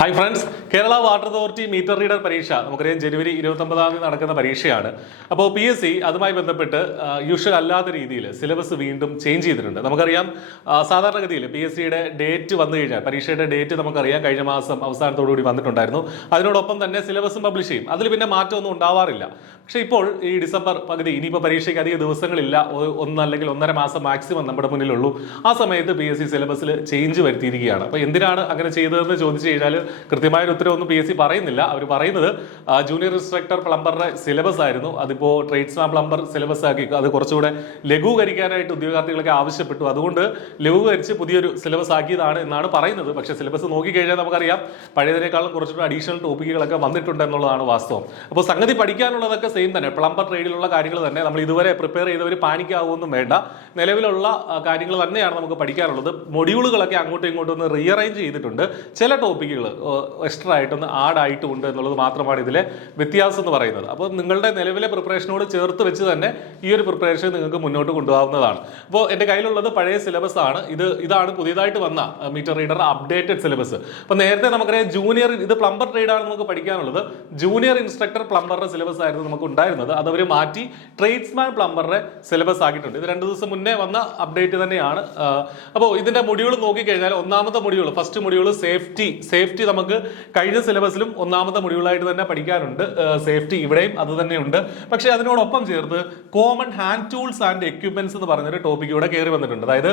Hi friends, Kerala water authority metre reader പരീക്ഷ നമുക്കറിയാം ജനുവരി 29 നടക്കുന്ന പരീക്ഷയാണ്. അപ്പോൾ PSC അതുമായി ബന്ധപ്പെട്ട് യൂഷ്വൽ അല്ലാത്ത രീതിയിൽ സിലബസ് വീണ്ടും ചേഞ്ച് ചെയ്തിട്ടുണ്ട്. നമുക്കറിയാം സാധാരണഗതിയിൽ PSCയുടെ ഡേറ്റ് വന്നു കഴിഞ്ഞാൽ പരീക്ഷയുടെ ഡേറ്റ് നമുക്കറിയാം കഴിഞ്ഞ മാസം അവസാനത്തോടുകൂടി വന്നിട്ടുണ്ടായിരുന്നു. അതിനോടൊപ്പം തന്നെ സിലബസും പബ്ലിഷ് ചെയ്യും. അതിൽ പിന്നെ മാറ്റമൊന്നും ഉണ്ടാവാറില്ല. പക്ഷേ ഇപ്പോൾ ഈ ഡിസംബർ പകുതി ഇനിയിപ്പോൾ പരീക്ഷയ്ക്ക് അധിക ദിവസങ്ങളില്ല, അല്ലെങ്കിൽ 1.5 മാസം മാക്സിമം നമ്മുടെ മുന്നിലുള്ളൂ. ആ സമയത്ത് PSC സിലബസിൽ ചേഞ്ച് വരുത്തിയിരിക്കുകയാണ്. അപ്പോൾ എന്തിനാണ് അങ്ങനെ ചെയ്തതെന്ന് ചോദിച്ചു കഴിഞ്ഞാൽ കൃത്യമായ ഒരു ഉത്തരവൊന്നും PSC പറയുന്നില്ല. അവർ പറയുന്നത് ജൂനിയർ ഇൻസ്ട്രക്ടർ പ്ലംബറുടെ സിലബസ് ആയിരുന്നു, അതിപ്പോൾ ട്രേഡ്സ്മാൻ പ്ലംബർ സിലബസ് ആക്കി അത് കുറച്ചുകൂടെ ലഘൂകരിക്കാനായിട്ട് ഉദ്യോഗാർത്ഥികളൊക്കെ ആവശ്യപ്പെട്ടു. അതുകൊണ്ട് ലഘൂകരിച്ച് പുതിയൊരു സിലബസ് ആക്കിയതാണ് എന്നാണ് പറയുന്നത്. പക്ഷേ സിലബസ് നോക്കിക്കഴിഞ്ഞാൽ നമുക്കറിയാം പഴയതിനേക്കാളും കുറച്ചുകൂടെ അഡീഷണൽ ടോപ്പിക്കുകളൊക്കെ വന്നിട്ടുണ്ട് എന്നുള്ളതാണ് വാസ്തവം. അപ്പോൾ സംഗതി പഠിക്കാനുള്ളതൊക്കെ സെയിം തന്നെ, പ്ലംബർ ട്രേഡിലുള്ള കാര്യങ്ങൾ തന്നെ. നമ്മൾ ഇതുവരെ പ്രിപ്പയർ ചെയ്തവർ പാനിക്കാവുമൊന്നും വേണ്ട, നിലവിലുള്ള കാര്യങ്ങൾ തന്നെയാണ് നമുക്ക് പഠിക്കാനുള്ളത്. മൊഡ്യൂളുകളൊക്കെ അങ്ങോട്ടും ഇങ്ങോട്ടും ഒന്ന് റീഅറേഞ്ച് ചെയ്തിട്ടുണ്ട്. ചില ടോപ്പിക്കുകൾ എക്സ്ട്രാ ആയിട്ടൊന്ന് ആഡ് ആയിട്ടുണ്ട് എന്നുള്ളത് മാത്രമാണ് ഇതിലെ വ്യത്യാസം എന്ന് പറയുന്നത്. അപ്പോൾ നിങ്ങളുടെ നിലവിലെ പ്രിപ്പറേഷനോട് ചേർത്ത് വെച്ച് തന്നെ ഈ ഒരു പ്രിപ്പറേഷൻ നിങ്ങൾക്ക് മുന്നോട്ട് കൊണ്ടുപോകാവുന്നതാണ്. അപ്പോൾ എൻ്റെ കയ്യിലുള്ളത് പഴയ സിലബസ് ആണ്. ഇതാണ് പുതിയതായിട്ട് വന്ന മീറ്റർ റീഡർ അപ്ഡേറ്റഡ് സിലബസ്. അപ്പോൾ നേരത്തെ നമുക്കറിയാം ജൂനിയർ, ഇത് പ്ലംബർ ട്രേഡാണ് നമുക്ക് പഠിക്കാനുള്ളത്. ജൂനിയർ ഇൻസ്ട്രക്ടർ പ്ലംബറുടെ സിലബസ് ആയിരുന്നു നമുക്ക് ഉണ്ടായിരുന്നത്. അത് അവർ മാറ്റി ട്രേഡ്സ്മാൻ പ്ലംബറുടെ സിലബസ് ആക്കിയിട്ടുണ്ട്. ഇത് 2 ദിവസം മുന്നേ വന്ന അപ്ഡേറ്റ് തന്നെയാണ്. അപ്പോൾ ഇതിന്റെ മൊഡ്യൂൾ നോക്കിക്കഴിഞ്ഞാൽ ഒന്നാമത്തെ മൊഡ്യൂൾ, ഫസ്റ്റ് മൊഡ്യൂൾ സേഫ്റ്റി നമുക്ക് കഴിഞ്ഞ സിലബസിലും ഒന്നാമത്തെ മൊഡ്യൂളായിട്ട് തന്നെ പഠിക്കാനുണ്ട്. സേഫ്റ്റി ഇവിടെയും അത് തന്നെയുണ്ട്. പക്ഷേ അതിനോടൊപ്പം ചേർത്ത് common hand tools and equipments എന്ന് പറഞ്ഞൊരു ടോപ്പിക് ഇവിടെ കയറി വന്നിട്ടുണ്ട്. അതായത്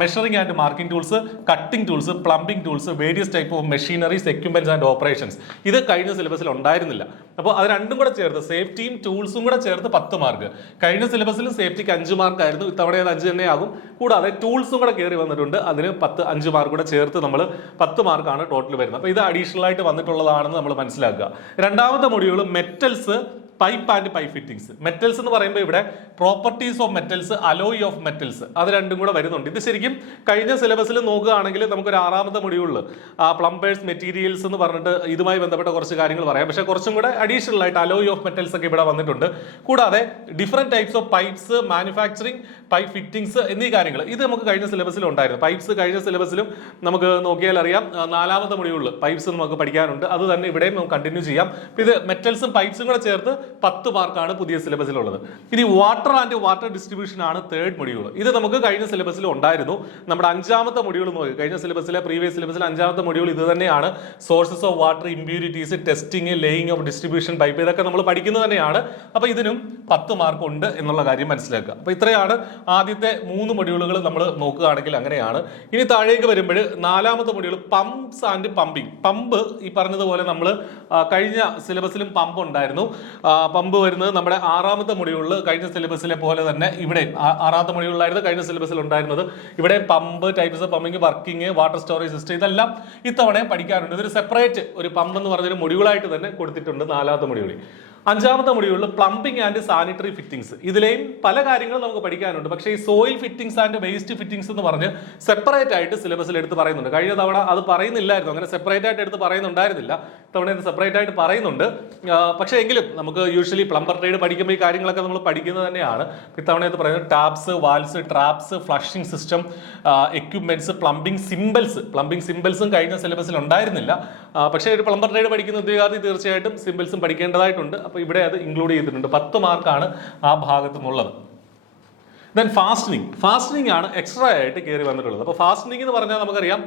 measuring and marking tools, cutting tools, plumbing tools, various type of machineries, equipments and operations. ഇത് കഴിഞ്ഞ സിലബസിൽ ഉണ്ടായിരുന്നില്ല. അപ്പോൾ അത് രണ്ടും കൂടെ ചേർത്ത്, സേഫ്റ്റിയും ടൂൾസും കൂടെ ചേർത്ത് 10 മാർക്ക്. കഴിഞ്ഞ സിലബസിൽ സേഫ്റ്റിക്ക് 5 മാർക്കായിരുന്നു, ഇത്തവണ അത് 5 തന്നെ ആകും. കൂടാതെ ടൂൾസും കൂടെ കയറി വന്നിട്ടുണ്ട്, അതിന് 5 മാർക്ക് കൂടെ ചേർത്ത് നമ്മൾ 10 മാർക്കാണ് ടോട്ടൽ വരുന്നത്. അപ്പോൾ ഇത് അഡീഷണൽ ആയിട്ട് വന്നിട്ടുള്ളതാണെന്ന് നമ്മൾ മനസ്സിലാക്കുക. രണ്ടാമത്തെ module metals, pipe and pipe fittings. Metals എന്ന് പറയുമ്പോൾ ഇവിടെ properties of metals, alloy of metals, അത് രണ്ടും കൂടെ വരുന്നുണ്ട്. ഇത് ശരിക്കും കഴിഞ്ഞ സിലബസിൽ നോക്കുകയാണെങ്കിൽ നമുക്കൊരു 6ാമത്തെ മൊഡ്യൂളിൽ പ്ലംബേഴ്സ് മെറ്റീരിയൽസ് എന്ന് പറഞ്ഞിട്ട് ഇതുമായി ബന്ധപ്പെട്ട കുറച്ച് കാര്യങ്ങൾ പറയാം. പക്ഷേ കുറച്ചും കൂടെ അഡീഷണൽ ആയിട്ട് അലോയ് ഓഫ് മെറ്റൽസ് ഒക്കെ ഇവിടെ വന്നിട്ടുണ്ട്. കൂടാതെ different types of pipes, manufacturing, pipe fittings എന്നീ കാര്യങ്ങൾ ഇത് നമുക്ക് കഴിഞ്ഞ സിലബസിൽ ഉണ്ടായിരുന്നു. പൈപ്സ് കഴിഞ്ഞ സിലബസിലും നമുക്ക് നോക്കിയാൽ അറിയാം. 4ാമത്തെ മൊഡ്യൂളിൽ പൈപ്സ് നമുക്ക് പഠിക്കാനുണ്ട്, അത് തന്നെ ഇവിടെയും നമുക്ക് കണ്ടിന്യൂ ചെയ്യാം. ഇത് മെറ്റൽസും പൈപ്സും കൂടെ ചേർത്ത് 10 മാർക്കാണ് പുതിയ സിലബസിലുള്ളത്. ഇനി വാട്ടർ ആൻഡ് വാട്ടർ ഡിസ്ട്രിബ്യൂഷൻ ആണ് 3rd മൊഡ്യൂൾ. ഇത് നമുക്ക് കഴിഞ്ഞ സിലബസിൽ ഉണ്ടായിരുന്നു. നമ്മുടെ 5ാമത്തെ മൊഡ്യൂൾ നോക്കി, കഴിഞ്ഞ സിലബസിലെ പ്രീവിയസ് സിലബസിലെ 5ാമത്തെ മൊഡ്യൂൾ ഇത് തന്നെയാണ്. Sources of water, impurities, testing, laying of distribution pipe, ഇതൊക്കെ നമ്മൾ പഠിക്കുന്നത് തന്നെയാണ്. അപ്പോൾ ഇതിനും 10 മാർക്ക് ഉണ്ട് എന്നുള്ള കാര്യം മനസ്സിലാക്കുക. അപ്പോൾ ഇത്രയാണ് ആദ്യത്തെ 3 മൊഡ്യൂളുകൾ നമ്മൾ നോക്കുകയാണെങ്കിൽ അങ്ങനെയാണ്. ഇനി താഴേക്ക് വരുമ്പോൾ 4ാമത്തെ module pumps and pumping. Pump ഈ പറഞ്ഞതുപോലെ നമ്മൾ കഴിഞ്ഞ സിലബസിലും പമ്പ് ഉണ്ടായിരുന്നു. പമ്പ് വരുന്നത് നമ്മുടെ 6ാമത്തെ മൊഡ്യൂളിൽ കഴിഞ്ഞ സിലബസിലെ പോലെ തന്നെ ഇവിടെ 6ാമത്തെ മൊഡ്യൂളിലായിരുന്നു കഴിഞ്ഞ സിലബസിൽ ഉണ്ടായിരുന്നത്. ഇവിടെ pump, types of pumping, working, water storage system, ഇതെല്ലാം ഇത്തവണ പഠിക്കാറുണ്ട്. ഇതൊരു സെപ്പറേറ്റ് ഒരു പമ്പ് എന്ന് പറഞ്ഞൊരു മൊഡ്യൂളായിട്ട് തന്നെ കൊടുത്തിട്ടുണ്ട് 4ാമത്തെ മൊഡ്യൂളിൽ. 5ാമത്തെ മൊഡ്യൂളിൽ പ്ലംബിംഗ് ആൻഡ് സാനിറ്ററി ഫിറ്റിംഗ്സ്. ഇതിലെയും പല കാര്യങ്ങളും നമുക്ക് പഠിക്കാനുണ്ട്. പക്ഷേ ഈ soil fittings and waste fittings എന്ന് പറഞ്ഞ് സെപ്പറേറ്റ് ആയിട്ട് സിലബസിൽ എടുത്ത് പറയുന്നുണ്ട്. കഴിഞ്ഞ തവണ അത് പറയുന്നില്ലായിരുന്നു, അങ്ങനെ സെപ്പറേറ്റ് ആയിട്ട് എടുത്ത് പറയുന്നുണ്ടായിരുന്നില്ല. ഇത്തവണ ഇത് സെപ്പറേറ്റ് ആയിട്ട് പറയുന്നുണ്ട്. പക്ഷേ എങ്കിലും നമുക്ക് യൂഷ്വലി പ്ലംബർ ട്രേഡ് പഠിക്കുമ്പോൾ ഈ കാര്യങ്ങളൊക്കെ നമ്മൾ പഠിക്കുന്നത് തന്നെയാണ്. ഇത്തവണ ഇത് പറയുന്നത് taps, valves, traps, flushing system, equipments, plumbing സിമ്പിൾസും കഴിഞ്ഞ സിലബസിൽ ഉണ്ടായിരുന്നില്ല. പക്ഷേ ഒരു പ്ലംബർ ട്രേഡ് പഠിക്കുന്ന ഉദ്യോഗാർത്ഥി തീർച്ചയായിട്ടും സിമ്പിൾസും പഠിക്കേണ്ടതായിട്ടുണ്ട്. അപ്പോൾ ഇവിടെ അത് ഇൻക്ലൂഡ് ചെയ്തിട്ടുണ്ട്. 10 മാർക്കാണ് ആ ഭാഗത്തുനിന്നുള്ളത്. ദെൻ ഫാസ്റ്റനിങ് ആണ് എക്സ്ട്രാ ആയിട്ട് കയറി വന്നിട്ടുള്ളത്. അപ്പോൾ ഫാസ്റ്റനിങ് എന്ന് പറഞ്ഞാൽ നമുക്കറിയാം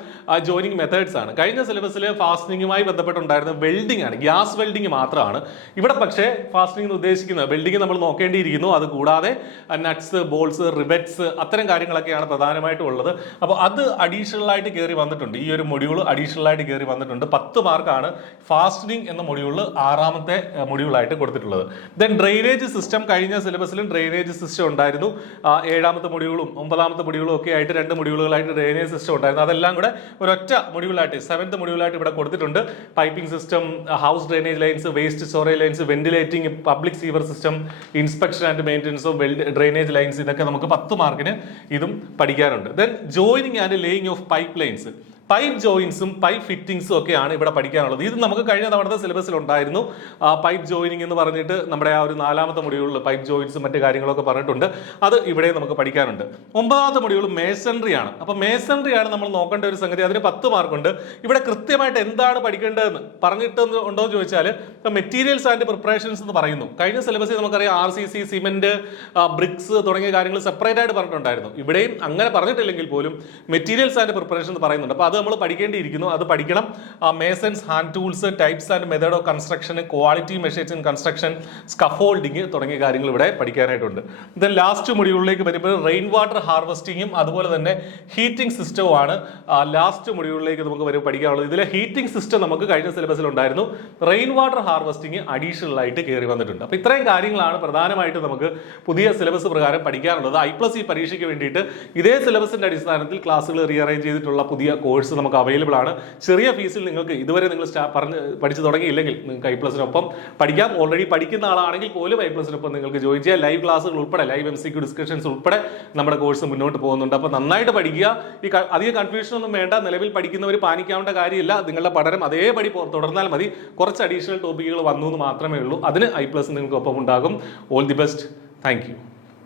ജോയിനിങ് മെത്തേഡ്സ് ആണ്. കഴിഞ്ഞ സിലബസിൽ ഫാസ്റ്റനിങ്ങുമായി ബന്ധപ്പെട്ടുണ്ടായിരുന്ന വെൽഡിംഗ് ആണ്, ഗ്യാസ് വെൽഡിംഗ് മാത്രമാണ്. ഇവിടെ പക്ഷേ ഫാസ്റ്റനിങ് ഉദ്ദേശിക്കുന്നത് വെൽഡിംഗ് നമ്മൾ നോക്കേണ്ടിയിരിക്കുന്നു. അത് കൂടാതെ നട്ട്സ്, ബോൾസ്, റിബറ്റ്സ്, അത്തരം കാര്യങ്ങളൊക്കെയാണ് പ്രധാനമായിട്ടും ഉള്ളത്. അപ്പോൾ അത് അഡീഷണൽ ആയിട്ട് കയറി വന്നിട്ടുണ്ട്. ഈ ഒരു മൊഡ്യൂൾ അഡീഷണൽ ആയിട്ട് കയറി വന്നിട്ടുണ്ട്. 10 മാർക്കാണ് ഫാസ്റ്റനിങ് എന്ന മൊഡ്യൂളിൽ 6ാമത്തെ മൊഡ്യൂളായിട്ട് കൊടുത്തിട്ടുള്ളത്. ദെൻ ഡ്രെയിനേജ് സിസ്റ്റം, കഴിഞ്ഞ സിലബസിലും ഡ്രെയിനേജ് സിസ്റ്റം ഉണ്ടായിരുന്നു. 7ാമത്തെ മൊഡ്യൂളും 9ാമത്തെ മൊഡ്യൂളും ഒക്കെ ആയിട്ട് 2 മൊഡ്യൂളുകളായിട്ട് ഡ്രെയിനേജ് സിസ്റ്റം ഉണ്ടായിരുന്നു. അതെല്ലാം കൂടെ ഒരൊറ്റ മൊഡ്യൂളായിട്ട് 7th മൊഡ്യൂളായിട്ട് ഇവിടെ കൊടുത്തിട്ടുണ്ട്. Piping system, house drainage lines, waste storage lines, ventilating, public sewer system, inspection and maintenance of drainage lines, ഇതൊക്കെ നമുക്ക് 10 മാർക്കിന് ഇതും പഠിക്കാനുണ്ട്. Then joining and laying of pipe lines. Pipe ജോയിൻസും പൈപ്പ് ഫിറ്റിംഗ്സും ഒക്കെയാണ് ഇവിടെ പഠിക്കാനുള്ളത്. ഇത് നമുക്ക് കഴിഞ്ഞ തവണത്തെ സിലബസിൽ ഉണ്ടായിരുന്നു. പൈപ്പ് ജോയിനിങ് എന്ന് പറഞ്ഞിട്ട് നമ്മുടെ ആ ഒരു 4ാമത്തെ മൊഡ്യൂളിൽ പൈപ്പ് ജോയിൻസും മറ്റു കാര്യങ്ങളൊക്കെ പറഞ്ഞിട്ടുണ്ട്. അത് ഇവിടെ നമുക്ക് പഠിക്കാനുണ്ട്. 9ാമത്തെ മൊഡ്യൂൾ മേസൺറി ആണ്. അപ്പൊ മേസൺറി ആണ് നമ്മൾ നോക്കേണ്ട ഒരു സംഗതി. അതിന് 10 മാർക്കുണ്ട്. ഇവിടെ കൃത്യമായിട്ട് എന്താണ് പഠിക്കേണ്ടതെന്ന് പറഞ്ഞിട്ട് ഉണ്ടോ എന്ന് ചോദിച്ചാൽ മെറ്റീരിയൽസ് ആൻഡ് പ്രിപ്പറേഷൻസ് എന്ന് പറയുന്നു. കഴിഞ്ഞ സിലബസിൽ നമുക്കറിയാം RCC, സിമെന്റ്, ബ്രിക്സ് തുടങ്ങിയ കാര്യങ്ങൾ സെപ്പറേറ്റ് ആയിട്ട് പറഞ്ഞിട്ടുണ്ടായിരുന്നു. ഇവിടെയും അങ്ങനെ പറഞ്ഞിട്ടില്ലെങ്കിൽ പോലും മെറ്റീരിയൽസ് ആൻഡ് പ്രിപ്പറേഷൻ എന്ന് പറയുന്നുണ്ട്. അപ്പോൾ അത് നമ്മൾ പഠിക്കേണ്ടിയിരിക്കുന്നു. അത് പഠിക്കണം. Masons, hand tools, types and method of construction, quality measures in construction, scaffolding തുടങ്ങിയ കാര്യങ്ങൾ ഇവിടെ പഠിക്കാനായിട്ടുണ്ട്. ദെൻ ലാസ്റ്റ് മൊഡ്യൂളിലേക്ക് വരുമ്പോൾ റെയിൻ വാട്ടർ ഹാർവെസ്റ്റിങ്ങും അതുപോലെ തന്നെ ഹീറ്റിംഗ് സിസ്റ്റവുമാണ് ലാസ്റ്റ് മൊഡ്യൂളിലേക്ക് നമുക്ക് പഠിക്കാനുള്ളത്. ഇതിലെ ഹീറ്റിംഗ് സിസ്റ്റം നമുക്ക് കഴിഞ്ഞ സിലബസിൽ ഉണ്ടായിരുന്നു. റെയിൻ വാട്ടർ ഹാർവെസ്റ്റിംഗ് അഡീഷണൽ ആയിട്ട് കയറി വന്നിട്ടുണ്ട്. അപ്പോൾ ഇത്രയും കാര്യങ്ങളാണ് പ്രധാനമായിട്ട് നമുക്ക് പുതിയ സിലബസ് പ്രകാരം പഠിക്കാനുള്ളത്. I+E പരീക്ഷയ്ക്ക് വേണ്ടിയിട്ട് ഇതേ സിലബസിന്റെ അടിസ്ഥാനത്തിൽ ക്ലാസ്സുകൾ റീഅറേഞ്ച് ചെയ്തിട്ടുള്ള പുതിയ കോഴ്സ് നമുക്ക് അവൈലബിൾ ആണ്. ചെറിയ ഫീസിൽ നിങ്ങൾക്ക് ഇതുവരെ നിങ്ങൾ പഠിച്ചു തുടങ്ങിയില്ലെങ്കിൽ നിങ്ങൾക്ക് I+നൊപ്പം പഠിക്കാം. ഓൾറെഡി പഠിക്കുന്ന ആളാണെങ്കിൽ പോലും I+നൊപ്പം നിങ്ങൾക്ക് ജോയിൻ ചെയ്യാം. ലൈവ് ക്ലാസ്സുകൾ ഉൾപ്പെടെ, ലൈവ് MCQ ഡിസ്കഷൻസ് ഉൾപ്പെടെ നമ്മുടെ കോഴ്സ് മുന്നോട്ട് പോകുന്നുണ്ട്. അപ്പോൾ നന്നായിട്ട് പഠിക്കുക. ഈ അധികം കൺഫ്യൂഷൻ ഒന്നും വേണ്ട. നിലവിൽ പഠിക്കുന്നവർ പാനിക്കാവേണ്ട കാര്യമില്ല. നിങ്ങളുടെ പഠനം അതേപടി തുടർന്നാൽ മതി. കുറച്ച് അഡീഷണൽ ടോപ്പിക്കുകൾ വന്നു എന്ന് മാത്രമേ ഉള്ളൂ. അതിന് I+ നിങ്ങൾക്ക് ഒപ്പം ഉണ്ടാകും. All the best. Thank you.